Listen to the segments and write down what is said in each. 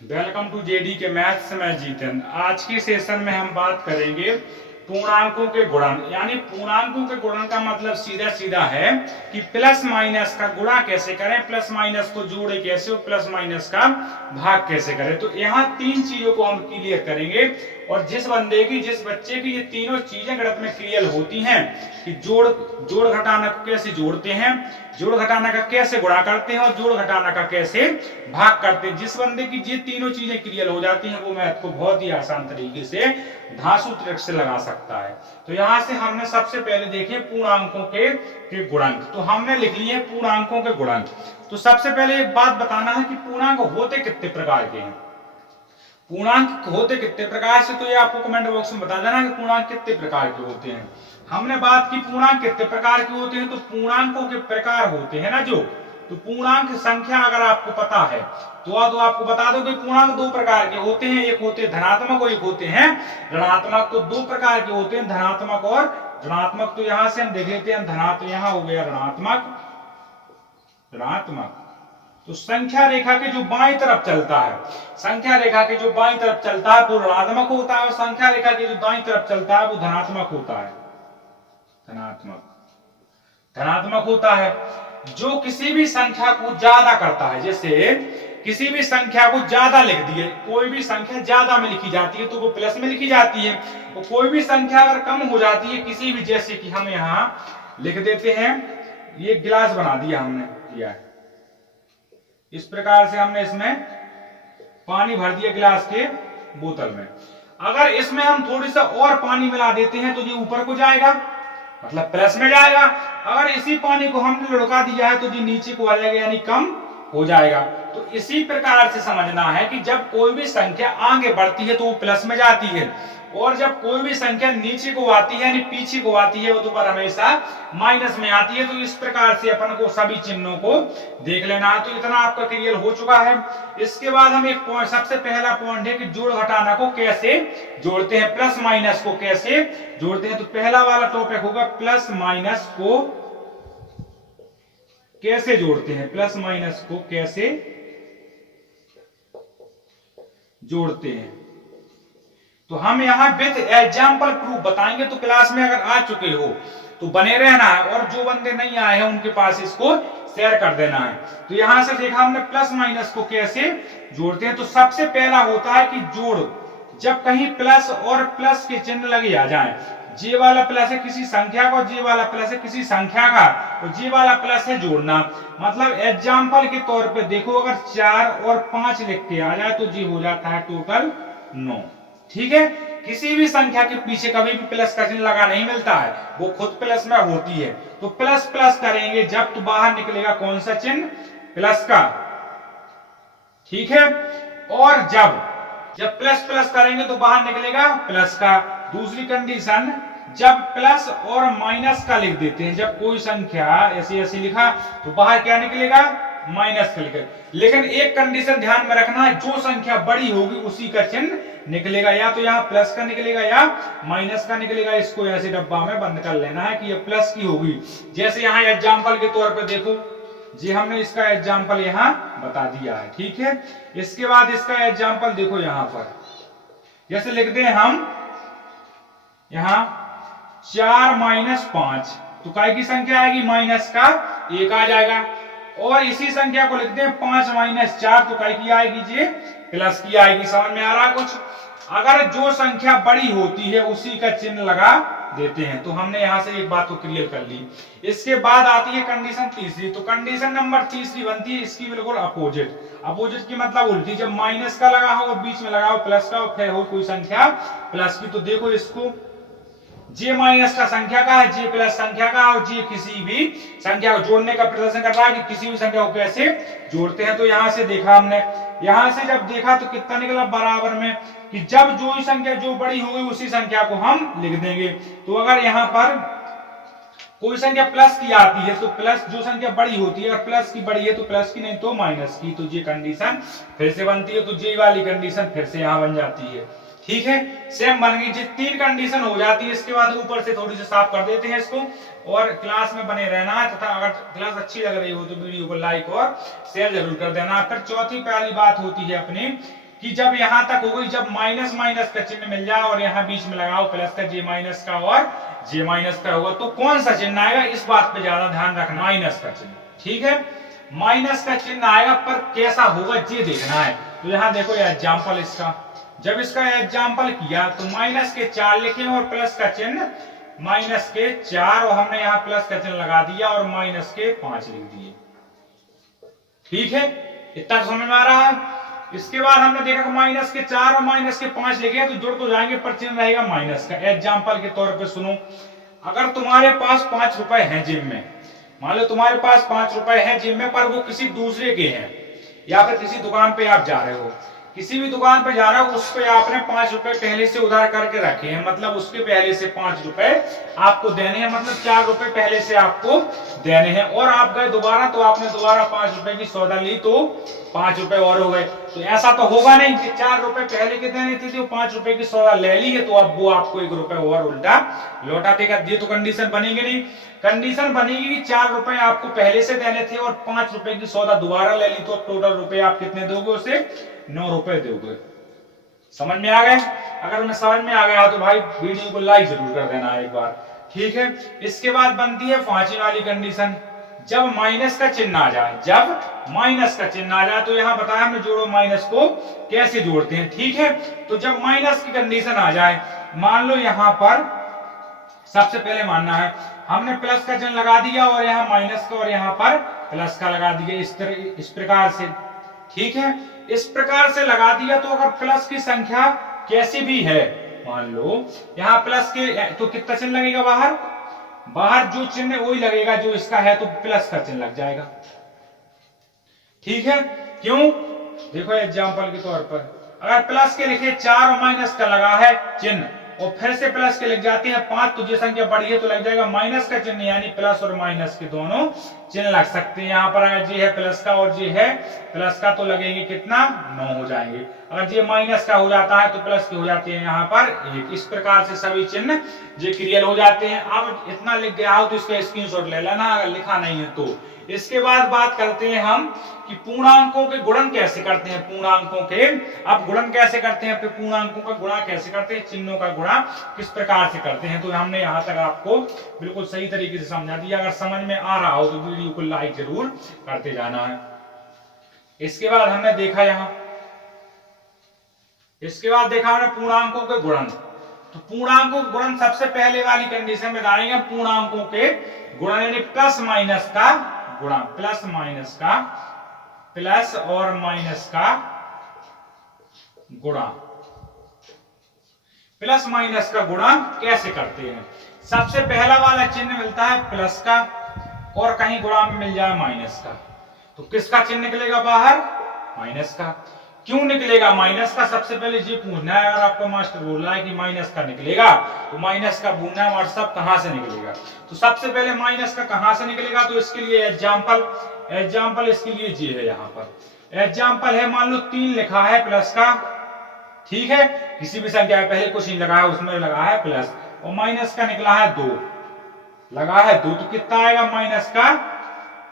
Welcome to JD के maths में जीतन। आज की सेशन में हम बात करेंगे पूर्णांकों के गुणन। यानी पूर्णांकों के गुणन का मतलब सीधा सीधा है कि प्लस माइनस का गुणा कैसे करें, प्लस माइनस को जोड़े कैसे और प्लस माइनस का भाग कैसे करें। तो यहाँ तीन चीजों को हम क्लियर करेंगे और जिस बच्चे की ये तीनों चीजें गणित में क्लियर होती हैं कि जोड़ घटाना को कैसे जोड़ते हैं, जोड़ घटाना का कैसे गुणा करते हैं और जोड़ घटाना का कैसे भाग करते हैं, जिस बंदे की ये तीनों चीजें क्लियर हो जाती हैं वो मैथ को बहुत ही आसान तरीके से धांसू ट्रिक से लगा सकता है। तो यहाँ से हमने सबसे पहले देखे पूर्णांकों के गुणक। तो हमने लिख लिए पूर्णांकों के गुणक। तो सबसे पहले एक बात बताना है कि पूर्णांक होते कितने प्रकार के हैं। पूर्णांक होते कितने प्रकार से, तो ये आपको कमेंट बॉक्स में बता देना कि पूर्णांक कितने प्रकार के होते हैं। हमने बात की पूर्णांक कितने प्रकार के होते हैं, तो पूर्णांकों के प्रकार होते हैं ना जो, तो पूर्णांक संख्या अगर आपको पता है तो आपको बता दो कि पूर्णांक दो प्रकार के होते हैं, एक होते हैं धनात्मक और एक होते हैं ऋणात्मक। तो दो प्रकार के होते हैं धनात्मक और ऋणात्मक। तो यहां से हम देख लेते हैं धनात्मक, यहां हो गया ऋणात्मक। तो संख्या रेखा के जो बाईं तरफ चलता है, संख्या रेखा के जो बाईं तरफ चलता है वो ऋणात्मक होता है और संख्या रेखा के जो दाईं तरफ चलता है वो धनात्मक होता है। धनात्मक होता है। जो किसी भी संख्या को ज्यादा करता है, जैसे किसी भी संख्या को ज्यादा लिख दिए, कोई भी संख्या ज्यादा में लिखी जाती है तो वो प्लस में लिखी जाती है, और कोई भी संख्या अगर कम हो जाती है किसी भी, जैसे कि हम यहाँ लिख देते हैं, ये गिलास बना दिया हमने किया है इस प्रकार से, हमने इसमें पानी भर दिया गिलास के बोतल में। अगर इसमें हम थोड़ी सा और पानी मिला देते हैं तो ये ऊपर को जाएगा, मतलब प्लस में जाएगा। अगर इसी पानी को हमने लुढ़का दिया है तो ये नीचे को आ जाएगा, यानी कम हो जाएगा। तो इसी प्रकार से समझना है कि जब कोई भी संख्या आगे बढ़ती है तो वो प्लस में जाती है, और जब कोई भी संख्या नीचे को आती है यानी पीछे को आती है वो तो पर हमेशा माइनस में आती है। तो इस प्रकार से अपन को सभी चिन्हों को देख लेना है। तो इतना आपका क्लियर हो चुका है। इसके बाद हम एक पॉइंट, सबसे पहला पॉइंट है कि जोड़ घटाना को कैसे जोड़ते हैं, प्लस माइनस को कैसे जोड़ते हैं। तो पहला वाला टॉपिक होगा प्लस माइनस को कैसे जोड़ते हैं, प्लस माइनस को कैसे जोड़ते हैं। तो हम यहाँ विद एग्जाम्पल प्रूफ बताएंगे। तो क्लास में अगर आ चुके हो तो बने रहना है, और जो बंदे नहीं आए हैं उनके पास इसको शेयर कर देना है। तो यहां से देखा हमने प्लस माइनस को कैसे जोड़ते हैं। तो सबसे पहला होता है कि जोड़, जब कहीं प्लस और प्लस के चिन्ह लगे आ जाए, जे वाला प्लस है किसी संख्या का, जे वाला प्लस है किसी संख्या का, तो जे वाला प्लस है जोड़ना। मतलब एग्जाम्पल के तौर पे देखो, अगर 4 और 5 लिख के आ जाए तो जी हो जाता है टोटल 9। ठीक है, किसी भी संख्या के पीछे कभी भी प्लस का चिन्ह लगा नहीं मिलता है, वो खुद प्लस में होती है। तो प्लस प्लस करेंगे जब तो बाहर निकलेगा कौन सा चिन्ह, प्लस का। ठीक है, और जब प्लस प्लस करेंगे तो बाहर निकलेगा प्लस का। दूसरी कंडीशन, जब प्लस और माइनस का लिख देते हैं, जब कोई संख्या ऐसी ऐसी लिखा तो बाहर क्या निकलेगा, माइनस का लिखा। लेकिन एक कंडीशन ध्यान में रखना है, जो संख्या बड़ी होगी उसी का चिन्ह निकलेगा, या तो यहाँ प्लस का निकलेगा या माइनस का निकलेगा। इसको ऐसे डब्बा में बंद कर लेना है कि ये प्लस की होगी। जैसे यहाँ एग्जाम्पल के तौर पे देखो जी, हमने इसका एग्जाम्पल यहाँ बता दिया है। ठीक है, इसके बाद इसका एग्जाम्पल देखो, यहाँ पर जैसे लिख दें हम यहाँ 4 - 5, तो काय की संख्या आएगी, माइनस का 1 आ जाएगा। और इसी संख्या को लिखते हैं 5 - 4, तो काय की आएगी जी, प्लस की आएगी। समझ में आ रहा कुछ। अगर जो संख्या बड़ी होती है उसी का चिन्ह लगा देते हैं। तो हमने यहां से एक बात को क्लियर कर ली। इसके बाद आती है कंडीशन तीसरी। तो कंडीशन नंबर तीसरी बनती है इसकी बिल्कुल अपोजिट। अपोजिट की मतलब उल्टी, जब माइनस का लगा हो और बीच में लगा हो प्लस का और फिर हो कोई संख्या प्लस की। तो देखो इसको, जे माइनस का संख्या का है, जे प्लस संख्या का, और जे किसी भी संख्या को जोड़ने का प्रदर्शन कर रहा है कि किसी भी संख्या को कैसे जोड़ते हैं। तो यहां से देखा हमने, यहां से जब देखा तो कितना निकला, बराबर में, कि जब जो ही संख्या जो बड़ी हो गई उसी संख्या को हम लिख देंगे। तो अगर यहाँ पर कोई संख्या प्लस की आती है तो प्लस, जो संख्या बड़ी होती है, अगर प्लस की बड़ी है तो प्लस की, नहीं तो माइनस की। तो ये कंडीशन फिर से बनती है। तो जे वाली कंडीशन फिर से यहाँ बन जाती है। ठीक है, सेम बन गई। 3 कंडीशन हो जाती है। इसके बाद ऊपर से थोड़ी सी साफ कर देते हैं इसको, और क्लास में बने रहना है। तथा अगर क्लास अच्छी लग रही हो तो वीडियो को लाइक और शेयर जरूर कर देना। फिर चौथी पहली बात होती है अपनी कि जब यहां तक हो गई, जब माइनस माइनस का चिन्ह मिल जाए और यहां बीच में लगाओ प्लस का, जे माइनस का और जे माइनस का होगा, तो कौन सा चिन्ह आएगा, इस बात पे ज्यादा ध्यान रखना, माइनस का चिन्ह। ठीक है, माइनस का चिन्ह आएगा, पर कैसा होगा ये देखना है। तो यहां देखो ये एग्जाम्पल इसका, जब इसका एग्जाम्पल किया तो माइनस के 4 लिखे और प्लस का चिन्ह माइनस के 4, और हमने यहाँ प्लस का चिन्ह लगा दिया और माइनस के 5 लिख दिए। ठीक है, इतना समझ में आ रहा है। इसके बाद हमने देखा कि माइनस के 4 और माइनस के 5 लिखे तो जुड़ तो जाएंगे, पर चिन्ह रहेगा माइनस का। एग्जाम्पल के तौर पे सुनो, अगर तुम्हारे पास 5 रुपए हैं जेब में, मान लो तुम्हारे पास 5 रुपए हैं जेब में, पर वो किसी दूसरे के हैं, या फिर किसी दुकान पे आप जा रहे हो, किसी भी दुकान पे जा रहे हो, उस पे आपने 5 रुपए पहले से उधार करके रखे हैं, मतलब उसके पहले से 5 रुपए आपको देने हैं, मतलब 4 रुपए पहले से आपको देने हैं, और आप गए दोबारा तो आपने दोबारा 5 रुपए की सौदा ली तो 5 रुपए और हो गए। तो ऐसा तो होगा नहीं कि 4 रुपए पहले के देने थे तो 5 रुपए की सौदा ले ली है तो अब वो आपको 1 रुपए और उल्टा लौटा देगा। ये तो कंडीशन बनेगी नहीं। कंडीशन बनेगी कि 4 रुपए आपको पहले से देने थे और 5 रुपए की सौदा दोबारा ले ली, तो अब टोटल रुपए आप कितने दोगे उसे, 9 रुपए दोगे। समझ में आ गए? अगर मैं समझ में आ गया तो भाई वीडियो को लाइक जरूर कर देना एक बार। ठीक है, इसके बाद बनती है 5वीं वाली कंडीशन, जब माइनस का चिन्ह आ जाए, जब माइनस का चिन्ह आ जाए, तो यहां बताया हमने जोड़ो माइनस को कैसे जोड़ते हैं। ठीक है, तो जब माइनस की कंडीशन आ जाए, मान लो यहां पर सबसे पहले मानना है हमने प्लस का चिन्ह लगा दिया और यहाँ माइनस का और यहाँ पर प्लस का लगा दिया, इस प्रकार से। ठीक है, इस प्रकार से लगा दिया, तो अगर प्लस की संख्या कैसी भी है, मान लो यहाँ प्लस के, तो कितना चिन्ह लगेगा बाहर, बाहर जो चिन्ह वही लगेगा जो इसका है, तो प्लस का चिन्ह लग जाएगा। ठीक है, क्यों, देखो एग्जांपल के तौर पर अगर प्लस के लिखे 4 और माइनस का लगा है चिन्ह और फिर से प्लस के लिख जाते हैं 5, तो जो संख्या बढ़ी है तो लग जाएगा माइनस का चिन्ह, यानी प्लस और माइनस के दोनों चिन्ह लग सकते हैं। यहाँ पर अगर जी है प्लस का और जी है प्लस का, तो लगेंगे कितना, 9 हो जाएंगे। अगर जी माइनस का हो जाता है तो प्लस के हो जाते हैं यहाँ पर 1। इस प्रकार से सभी चिन्ह जी क्लियर हो जाते हैं। अब इतना लिख गया हो तो इसका स्क्रीनशॉट ले लेना, अगर लिखा नहीं है तो। इसके बाद बात करते हैं हम कि पूर्णांकों के गुणन कैसे करते हैं, पूर्णांकों के अब गुणन कैसे करते हैं, फिर पूर्णांकों का गुणा कैसे करते हैं, चिन्हों का गुणा किस प्रकार से करते हैं। तो हमने यहाँ तक आपको बिल्कुल सही तरीके से समझा दिया। अगर समझ में आ रहा हो तो वीडियो को लाइक जरूर करते जाना है। इसके बाद हमने देखा यहाँ, इसके बाद देखा हमने पूर्णांकों के गुणन। तो पूर्णांकों के गुणन सबसे पहले वाली कंडीशन में डालेंगे पूर्णांकों के गुणन, यानी प्लस माइनस का गुणा, प्लस माइनस का, प्लस और माइनस का गुणा। प्लस माइनस का गुणा कैसे करते हैं, सबसे पहला वाला चिन्ह मिलता है प्लस का और कहीं गुणा में मिल जाए माइनस का, तो किसका चिन्ह निकलेगा बाहर, माइनस का। क्यों निकलेगा माइनस का, सबसे पहले ये पूछना है। अगर आपका मास्टर बोल रहा है कि माइनस का निकलेगा तो माइनस का पूछना है हमारे साहब कहां से निकलेगा। तो सबसे पहले माइनस का कहां से निकलेगा, तो इसके लिए एग्जाम्पल इसके लिए जी है। यहाँ पर एग्जाम्पल है, मान लो 3 लिखा है प्लस का, ठीक है, किसी भी संख्या पहले कुछ नहीं लगा है उसमें लगा है प्लस, और माइनस का निकला है 2, लगा है 2, तो कितना आएगा माइनस का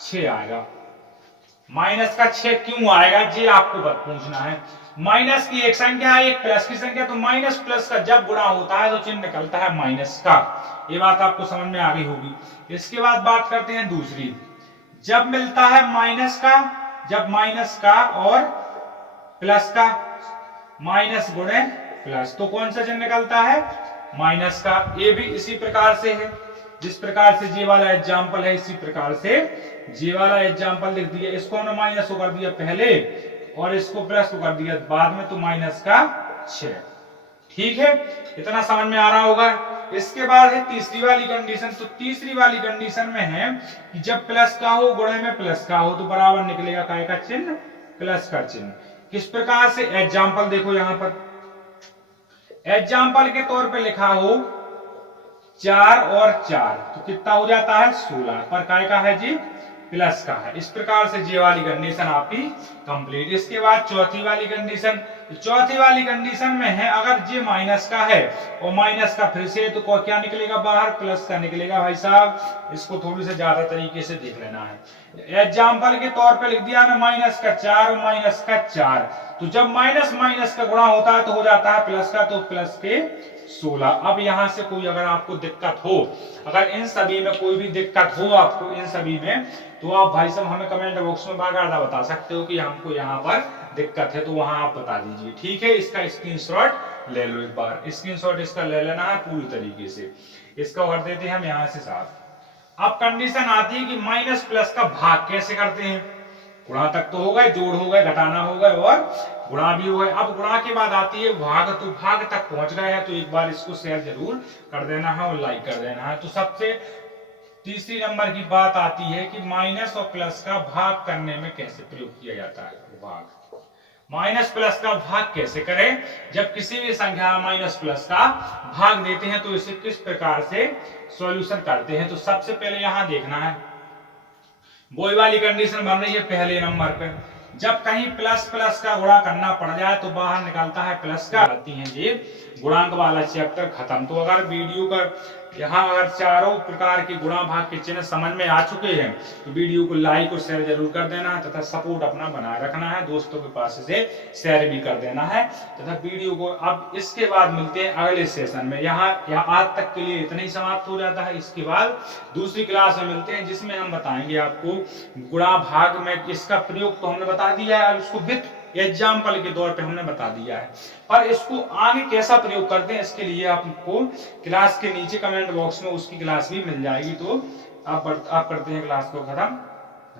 6 आएगा। माइनस का 6 क्यों आएगा ये आपको पूछना है। माइनस की एक संख्या है, एक प्लस की संख्या, तो माइनस प्लस का जब गुणा होता है तो चिन्ह निकलता है माइनस का। ये बात आपको समझ में आ गई होगी। इसके बाद बात करते हैं दूसरी, जब मिलता है माइनस का, जब माइनस का और प्लस का, माइनस गुणे प्लस, तो कौन सा चिन्ह निकलता है, माइनस का। ये भी इसी प्रकार से है, जिस प्रकार से जे वाला एग्जाम्पल है इसी प्रकार से जे वाला एग्जाम्पल लिख दिया। इसको हमने माइनस को कर दिया पहले और इसको प्लस को कर दिया बाद में, तो माइनस का 6। ठीक है, इतना समझ में आ रहा होगा। इसके बाद है तीसरी वाली कंडीशन। तो तीसरी वाली कंडीशन में है कि जब प्लस का हो गुणे में प्लस का हो तो बराबर निकलेगा काय का चिन्ह, प्लस का चिन्ह। किस प्रकार से, एग्जाम्पल देखो यहाँ पर, एग्जाम्पल के तौर पे लिखा हो 4 और 4, तो कितना हो जाता है 16, पर काय का है जी, प्लस का है। इस प्रकार से ये वाली कंडीशन आपकी कंप्लीट। इसके बाद चौथी वाली कंडीशन, चौथी वाली कंडीशन में है अगर ये माइनस का है और माइनस का फिर से, तो क्या निकलेगा बाहर, प्लस का निकलेगा। भाई साहब इसको थोड़ी से ज्यादा तरीके से देख लेना है। एग्जाम्पल के तौर पे लिख दिया ना माइनस का 4 और माइनस का 4, तो जब माइनस माइनस का गुणा होता है तो हो जाता है प्लस का, तो प्लस के 16। अब यहां से कोई अगर आपको दिक्कत हो, अगर इन सभी में कोई भी दिक्कत हो आपको इन सभी में, तो आप भाई साहब हमें कमेंट बॉक्स में बाकायदा बता सकते हो कि हमको यहाँ पर दिक्कत है, तो वहां आप बता दीजिए, ठीक है। इसका स्क्रीनशॉट ले लो, एक बार स्क्रीनशॉट इसका ले लेना है पूरी तरीके से। इसका कर देते हैं हम यहाँ से साफ। अब कंडीशन आती है कि माइनस प्लस का भाग कैसे करते हैं। गुणा तक तो हो गए, जोड़ हो गए, घटाना हो गए और गुणा भी हो गए। अब गुणा के बाद आती है भाग, तो भाग तक पहुंच गए हैं तो एक बार इसको शेयर जरूर कर देना है और लाइक कर देना है। तो सबसे तीसरी नंबर की बात आती है कि माइनस और प्लस का भाग करने में कैसे प्रयोग किया जाता है। भाग, माइनस प्लस का भाग कैसे करें। जब किसी भी संख्या माइनस प्लस का भाग देते हैं तो इसे किस प्रकार से सॉल्यूशन करते हैं। तो सबसे पहले यहां देखना है, वही वाली कंडीशन बन रही है पहले नंबर पे, जब कहीं प्लस प्लस का गुणा करना पड़ जाए तो बाहर निकलता है प्लस का। आती है ये गुणांक वाला चैप्टर खत्म। तो अगर वीडियो का यहाँ अगर चारों प्रकार के गुणा भाग के चिन्ह समझ में आ चुके हैं तो वीडियो को लाइक और शेयर जरूर कर देना है तथा सपोर्ट अपना बनाए रखना है, दोस्तों के पास इसे शेयर भी कर देना है तथा वीडियो को। अब इसके बाद मिलते हैं अगले सेशन में। यहाँ आज तक के लिए इतना ही समाप्त हो जाता है। इसके बाद दूसरी क्लास में मिलते हैं जिसमें हम बताएंगे आपको गुणा भाग में इसका प्रयोग तो हमने बता दिया है, उसको विथ एग्जाम्पल के तौर पे हमने बता दिया है, पर इसको आगे कैसा प्रयोग करते हैं इसके लिए आपको क्लास के नीचे कमेंट बॉक्स में उसकी क्लास भी मिल जाएगी। तो आप करते हैं क्लास को खत्म।